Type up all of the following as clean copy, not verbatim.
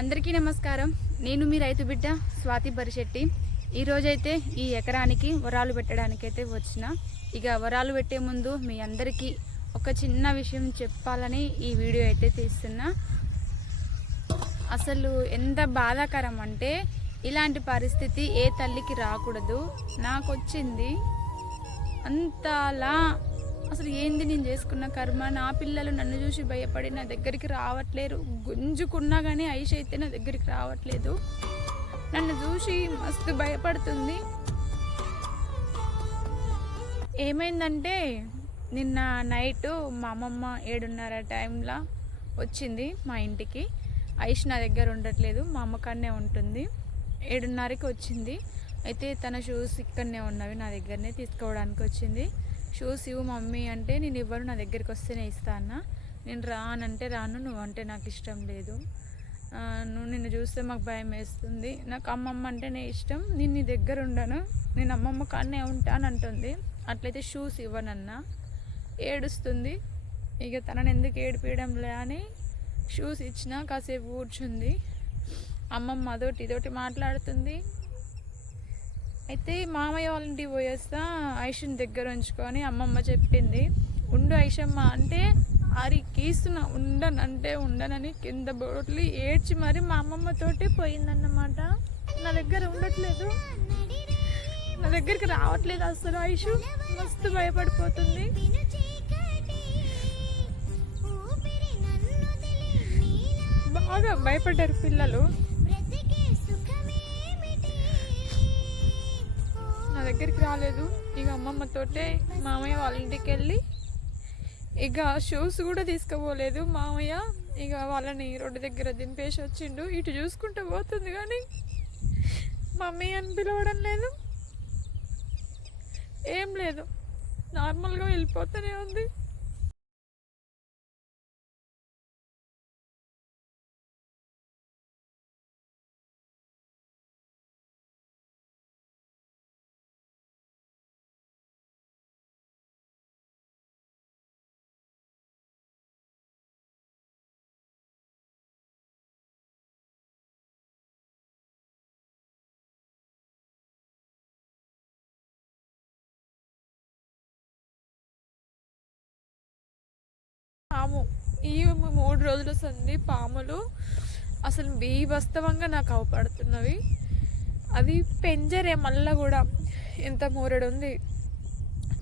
అందరికీ నమస్కారం. నేను మీ రైతు బిడ్డ స్వాతి బరిశెట్టి. ఈరోజైతే ఈ ఎకరానికి వరాలు పెట్టడానికైతే వచ్చిన. ఇక వరాలు పెట్టే ముందు మీ అందరికీ ఒక చిన్న విషయం చెప్పాలని ఈ వీడియో అయితే తీస్తున్నా. అసలు ఎంత బాధాకరం అంటే ఇలాంటి పరిస్థితి ఏ తల్లికి రాకూడదు. నాకు వచ్చింది అంతలా. అసలు ఏంది నేను చేసుకున్న కర్మ? నా పిల్లలు నన్ను చూసి భయపడి నా దగ్గరికి రావట్లేరు. గుంజుకున్నా కానీ ఐష్ అయితే నా దగ్గరికి రావట్లేదు. నన్ను చూసి మస్తు భయపడుతుంది. ఏమైందంటే నిన్న నైటు మా అమ్మమ్మ 7:30 టైంలో వచ్చింది మా ఇంటికి. ఐష్ నా దగ్గర ఉండట్లేదు, మా అమ్మకాన్నే ఉంటుంది. 7:30కి వచ్చింది. అయితే తన షూస్ ఇక్కడనే ఉన్నవి, నా దగ్గరనే తీసుకోవడానికి వచ్చింది. షూస్ ఇవ్వు మమ్మీ అంటే నేను ఇవ్వను, నా దగ్గరికి వస్తేనే ఇస్తాను. నేను రానంటే రాను, నువ్వంటే నాకు ఇష్టం లేదు, నువ్వు నిన్ను చూస్తే మాకు భయం వేస్తుంది, నాకు అమ్మమ్మ అంటేనే ఇష్టం, నేను నీ దగ్గర ఉండను, నేను అమ్మమ్మ కాడనే ఉంటాను అంటుంది. అట్లయితే షూస్ ఇవ్వనన్నా. ఏడుస్తుంది. ఇక తనని ఎందుకు ఏడిపించడంలే అని షూస్ ఇచ్చిన. కాసేపు కూర్చుంది. అమ్మమ్మ అదోటి ఇదోటి మాట్లాడుతుంది. అయితే మామయ్య వాళ్ళ ఇంటికి పోయేస్తా, ఐషుని దగ్గర ఉంచుకొని అమ్మమ్మ చెప్పింది. ఉండు ఐషమ్మ అంటే అరి కీస్తున్నా, ఉండనంటే ఉండనని కింద బోట్లి ఏడ్చి మరి మా అమ్మమ్మతోటి పోయిందన్నమాట. నా దగ్గర ఉండట్లేదు, నా దగ్గరికి రావట్లేదు అసలు. ఐషు మస్తు భయపడిపోతుంది. బాగా భయపడ్డారు పిల్లలు. నా దగ్గరికి రాలేదు. ఇక అమ్మమ్మతోటే మామయ్య వాళ్ళ ఇంటికి వెళ్ళి ఇక షూస్ కూడా తీసుకుపోలేదు మామయ్య. ఇక వాళ్ళని రోడ్డు దగ్గర దింపేసి వచ్చిండు. ఇటు చూసుకుంటూ పోతుంది కానీ మమ్మీ అని పిలవడం లేదు, ఏం లేదు, నార్మల్గా వెళ్ళిపోతూనే ఉంది. పాము ఈ 3 రోజుల సంది పాములు అసలు బీభత్సంగా నాకు అవపడుతున్నవి. అది పెంజరే, మళ్ళా కూడా ఎంత మూరెడు ఉంది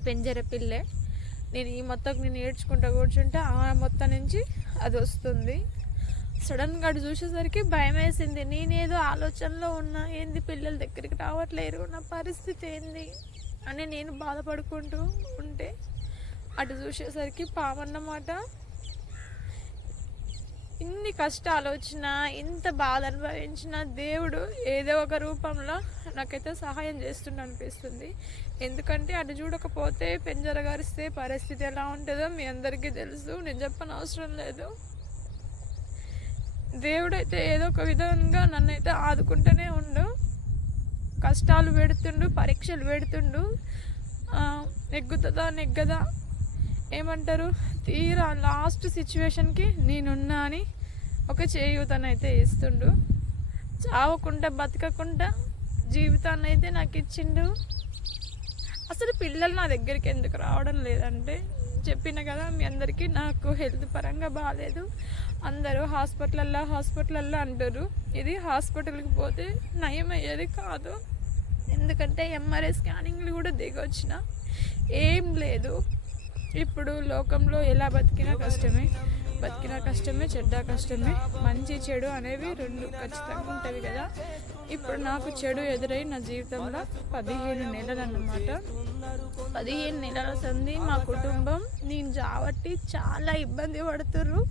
పెంజర పిల్లే. నేను ఈ మొత్తం నేను ఏడ్చుకుంటా కూర్చుంటే ఆ మొత్తం నుంచి అది వస్తుంది. సడన్గా అటు చూసేసరికి భయం వేసింది. నేనేదో ఆలోచనలో ఉన్నా, ఏంది పిల్లల దగ్గరికి రావట్లేరు, నా పరిస్థితి ఏంది అని నేను బాధపడుకుంటూ ఉంటే అటు చూసేసరికి పామన్నమాట. ఇన్ని కష్టాలు వచ్చినా, ఇంత బాధ అనుభవించిన దేవుడు ఏదో ఒక రూపంలో నాకైతే సహాయం చేస్తుండ అనిపిస్తుంది. ఎందుకంటే అటు చూడకపోతే పెంజర గారిస్తే పరిస్థితి ఎలా ఉంటుందో మీ అందరికీ తెలుసు, నేను చెప్పని అవసరం లేదు. దేవుడైతే ఏదో ఒక విధంగా నన్నైతే ఆదుకుంటూనే ఉండు. కష్టాలు పెడుతుండు, పరీక్షలు పెడుతుండు. నెగ్గుతుందా నెగ్గదా ఏమంటారు, తీరా లాస్ట్ సిచ్యువేషన్కి నేనున్నా అని ఒక చేయూతనైతే ఇస్తుండు. చావకుండా బతకకుండా జీవితాన్ని అయితే నాకు ఇచ్చిండు. అసలు పిల్లలు నా దగ్గరికి ఎందుకు రావడం లేదంటే చెప్పిన కదా మీ అందరికీ, నాకు హెల్త్ పరంగా బాగాలేదు. అందరూ హాస్పిటల్లో అంటారు. ఇది హాస్పిటల్కి పోతే నయం అయ్యేది కాదు. ఎందుకంటే ఎంఆర్ఐ స్కానింగ్లు కూడా దిగొచ్చిన ఏం లేదు. ఇప్పుడు లోకంలో ఎలా బతికినా కష్టమే, చెడ్డ కష్టమే, మంచి చెడు అనేవి 2 ఖచ్చితంగా ఉంటుంది కదా. ఇప్పుడు నాకు చెడు ఎదురై నా జీవితంలో 15 నెలలు అన్నమాట. 15 నెలల సంది మా కుటుంబం నేను కాబట్టి చాలా ఇబ్బంది పడుతుర్రు.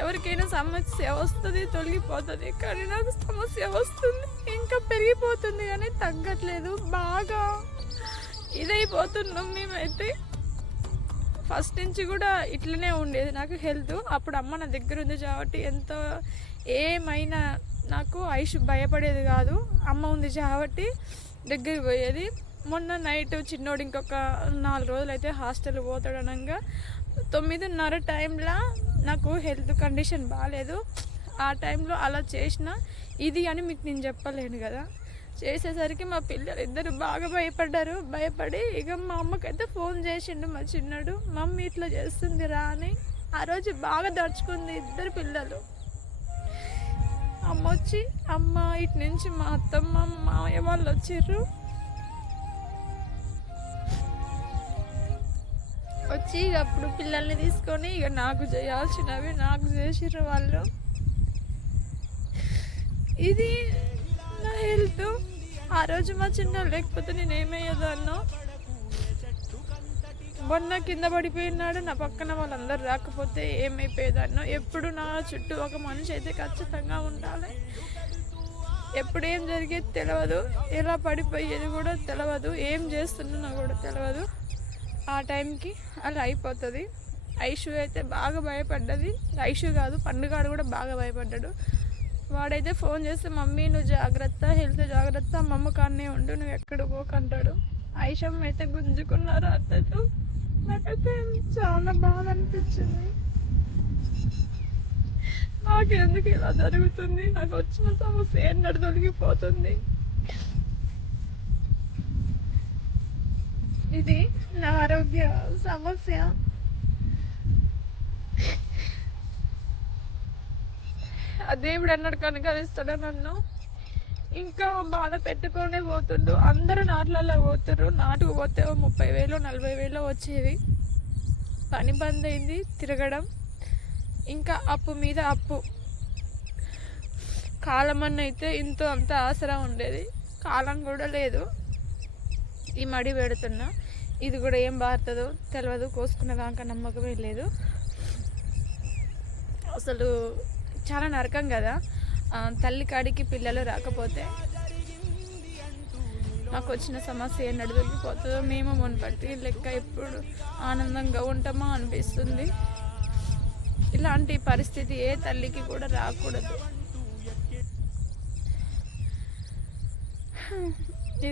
ఎవరికైనా సమస్య వస్తుంది, తొలగిపోతుంది, కానీ నాకు సమస్య వస్తుంది, ఇంకా పెరిగిపోతుంది కానీ తగ్గట్లేదు. బాగా ఇదైపోతున్నాం మేమైతే. ఫస్ట్ నుంచి కూడా ఇట్లనే ఉండేది నాకు హెల్త్. అప్పుడు అమ్మ నా దగ్గర ఉంది కాబట్టి ఎంత ఏమైనా నాకు ఐష్ భయపడేది కాదు. అమ్మ ఉంది కాబట్టి దగ్గరికి పోయేది. మొన్న నైట్ చిన్నోడు ఇంకొక 4 రోజులు అయితే హాస్టల్ పోతాడనగా 9:30 టైంలో నాకు హెల్త్ కండిషన్ బాగాలేదు. ఆ టైంలో అలా చేసిన ఇది అని మీకు నేను చెప్పలేను కదా. చేసేసరికి మా పిల్లలు ఇద్దరు బాగా భయపడి ఇక మా అమ్మకైతే ఫోన్ చేసిండు మా చిన్నడు, మమ్మీ ఇట్లా చేస్తుంది రా అని. ఆ రోజు బాగా దడుచుకుంది ఇద్దరు పిల్లలు. అమ్మ వచ్చి ఇటు నుంచి మా అత్తమ్మ మామయ్య వాళ్ళు వచ్చిర్రు. వచ్చి అప్పుడు పిల్లల్ని తీసుకొని ఇక నాకు చేయాల్సినవి నాకు చేసిర్రు వాళ్ళు. ఇది నా హెల్త్. ఆ రోజు మా చిన్న లేకపోతే నేను ఏమయ్యేదాన్నో. మొన్న కింద పడిపోయినాడు, నా పక్కన వాళ్ళందరూ రాకపోతే ఏమైపోయేదాన్నో. ఎప్పుడు నా చుట్టూ ఒక మనిషి అయితే ఖచ్చితంగా ఉండాలి. ఎప్పుడు ఏం జరిగేది తెలియదు, ఎలా పడిపోయేది కూడా తెలియదు, ఏం చేస్తున్నా కూడా తెలియదు. ఆ టైంకి అలా అయిపోతుంది. ఐషు అయితే బాగా భయపడ్డది. ఐషు కాదు, పండుగాడు కూడా బాగా భయపడ్డాడు. వాడైతే ఫోన్ చేస్తే మమ్మీ నువ్వు జాగ్రత్త, హెల్త్ జాగ్రత్త, అమ్మమ్మ కాన్నే ఉండు, నువ్వు ఎక్కడ పోకంటాడు. ఐషమ్ అయితే గుంజుకున్నారు అత్తతో. నాకైతే చాలా బాధ అనిపించింది. నాకెందుకు ఇలా జరుగుతుంది, నాకు వచ్చిన సమస్య ఎన్నడూ తొలగిపోతుంది. ఇది నా ఆరోగ్య సమస్య. దేవుడు అన్నాడు కనుకరిస్తాడు నన్ను. ఇంకా బాధ పెట్టుకునే పోతుండు. అందరూ నాట్లలో పోతుర్రు. నాటుకు పోతే 30,000 40,000 వచ్చేవి. పని బంద్ అయింది, తిరగడం. ఇంకా అప్పు మీద అప్పు. కాలం అయితే ఇంతో అంత ఆసరా ఉండేది, కాలం కూడా లేదు. ఈ మడి పెడుతున్నా, ఇది కూడా ఏం బారుతుందో తెలియదు. కోసుకున్న దాకా నమ్మకమే లేదు. అసలు చాలా నరకం కదా తల్లి కాడికి పిల్లలు రాకపోతే. నాకు వచ్చిన సమస్య ఎన్నడూ తొలగిపోతుందో, మేము మున్పట్టి లెక్క ఎప్పుడు ఆనందంగా ఉంటామో అనిపిస్తుంది. ఇలాంటి పరిస్థితి ఏ తల్లికి కూడా రాకూడదు.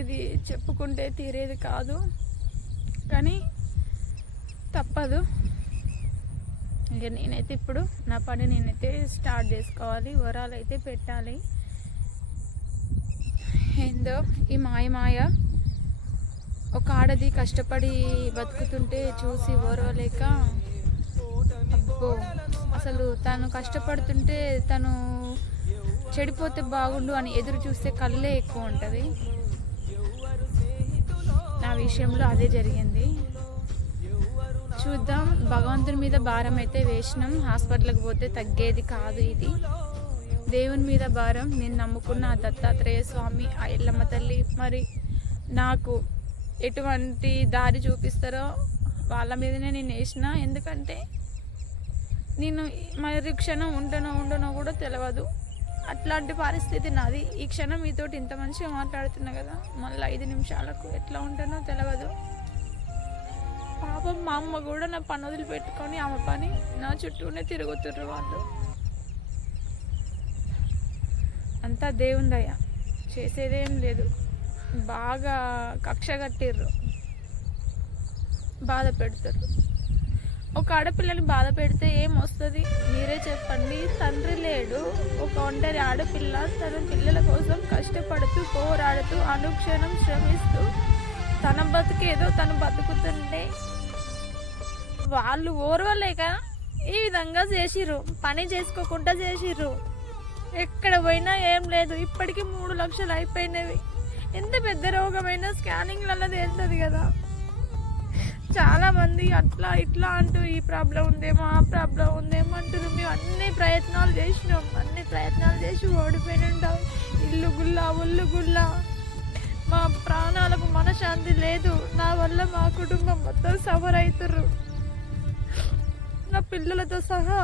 ఇది చెప్పుకుంటే తీరేది కాదు, కానీ తప్పదు. ఇక నేనైతే ఇప్పుడు నా పని నేనైతే స్టార్ట్ చేసుకోవాలి, వరాలు అయితే పెట్టాలి. ఏందో ఈ మాయ ఒక ఆడది కష్టపడి బతుకుతుంటే చూసి ఓర్వలేక, అబ్బో అసలు తను కష్టపడుతుంటే తను చెడిపోతే బాగుండు అని ఎదురు చూస్తే కళ్ళే ఎక్కువ ఉంటుంది. నా విషయంలో అదే జరిగింది. చూద్దాం, భగవంతుని మీద భారం అయితే వేసినాం. హాస్పిటల్కి పోతే తగ్గేది కాదు ఇది. దేవుని మీద భారం. నేను నమ్ముకున్న ఆ దత్తాత్రేయ స్వామి, ఆ ఎల్లమ్మ తల్లి మరి నాకు ఎటువంటి దారి చూపిస్తారో వాళ్ళ మీదనే నేను వేసిన. ఎందుకంటే నేను మరి క్షణం ఉండనో కూడా తెలియదు. అట్లాంటి పరిస్థితి నాది. ఈ క్షణం మీతోటి ఇంత మంచిగా మాట్లాడుతున్నా కదా, మళ్ళీ 5 నిమిషాలకు ఎట్లా ఉంటానో తెలియదు. పాపం మా అమ్మ కూడా నా పని వదిలిపెట్టుకొని ఆమె పని నా చుట్టూనే తిరుగుతుర్రు వాళ్ళు. అంతా దేవుని దయ, చేసేదేం లేదు. బాగా కక్ష కట్టిర్రు, బాధ పెడతారు. ఒక ఆడపిల్లని బాధ పెడితే ఏం వస్తుంది మీరే చెప్పండి. తండ్రి లేడు, ఒక ఒంటరి ఆడపిల్ల తన పిల్లల కోసం కష్టపడుతూ పోరాడుతూ అనుక్షణం శ్రమిస్తూ తన బతుకేదో తను బతుకుతుంటే వాళ్ళు ఓర్వలేక ఈ విధంగా చేసిర్రు. పని చేసుకోకుండా చేసిర్రు. ఎక్కడ పోయినా ఏం లేదు. ఇప్పటికీ 3 లక్షలు అయిపోయినవి. ఎంత పెద్ద రోగమైనా స్కానింగ్లలో తేలుతుంది కదా. చాలామంది అట్లా ఇట్లా అంటూ ఈ ప్రాబ్లం ఉందేమో ఆ ప్రాబ్లం ఉందేమో అంటారు. మేము అన్ని ప్రయత్నాలు చేసినాం, అన్ని ప్రయత్నాలు చేసి ఓడిపోయినాం. ఇల్లు గుల్లా ఒళ్ళు గుల్లా, మా ప్రాణాలకు మనశ్శాంతి లేదు. నా వల్ల మా కుటుంబం మొత్తం సఫర్ అవుతుర్రు, నా పిల్లలతో సహా.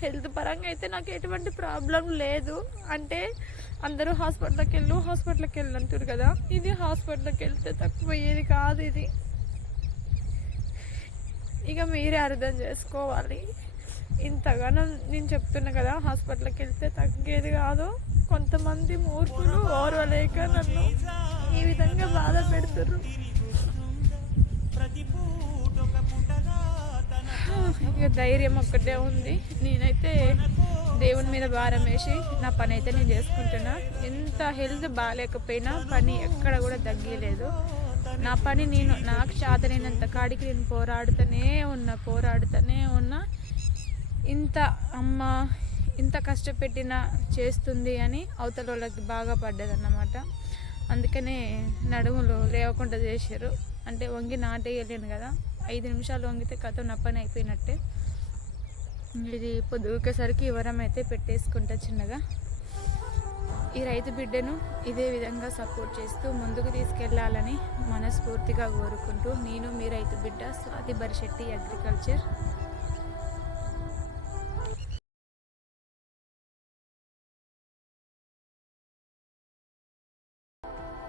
హెల్త్ పరంగా అయితే నాకు ఎటువంటి ప్రాబ్లం లేదు. అంటే అందరూ హాస్పిటల్కి వెళ్ళు అంటారు కదా, ఇది హాస్పిటల్కి వెళ్తే తక్కువయ్యేది కాదు ఇది. ఇక మీరే అర్థం చేసుకోవాలి. ఇంతగానో నేను చెప్తున్నా కదా, హాస్పిటల్కి వెళ్తే తగ్గేది కాదు. కొంతమంది మూర్ఖులు ఓర్వలేక నన్ను ఈ విధంగా బాధ పెడుతుర్రు. ఇక ధైర్యం ఒక్కటే ఉంది. నేనైతే దేవుని మీద భారం వేసి నా పని అయితే నేను చేసుకుంటున్నా. ఎంత హెల్త్ బాగాలేకపోయినా పని ఎక్కడ కూడా తగ్గలేదు. నా పని నాకు చేతనైనంత కాడికి నేను పోరాడుతూనే ఉన్నా. ఇంత అమ్మ ఇంత కష్టపెట్టినా చేస్తుంది అని అవతల వాళ్ళకి బాగా పడ్డదన్నమాట. అందుకనే నడుములు లేవకుండా చేశారు. అంటే వంగి నాటేయలేను కదా, 5 నిమిషాలు వంగితే కథ నా పని అయిపోయినట్టే. ఇది పొద్దుకేసరికి వరం అయితే పెట్టేసుకుంటా చిన్నగా. ఈ రైతు బిడ్డను ఇదే విధంగా సపోర్ట్ చేస్తూ ముందుకు తీసుకెళ్లాలని మనస్ఫూర్తిగా కోరుకుంటూ, నేను మీ రైతు బిడ్డ స్వాతి బరిశెట్టి అగ్రికల్చర్.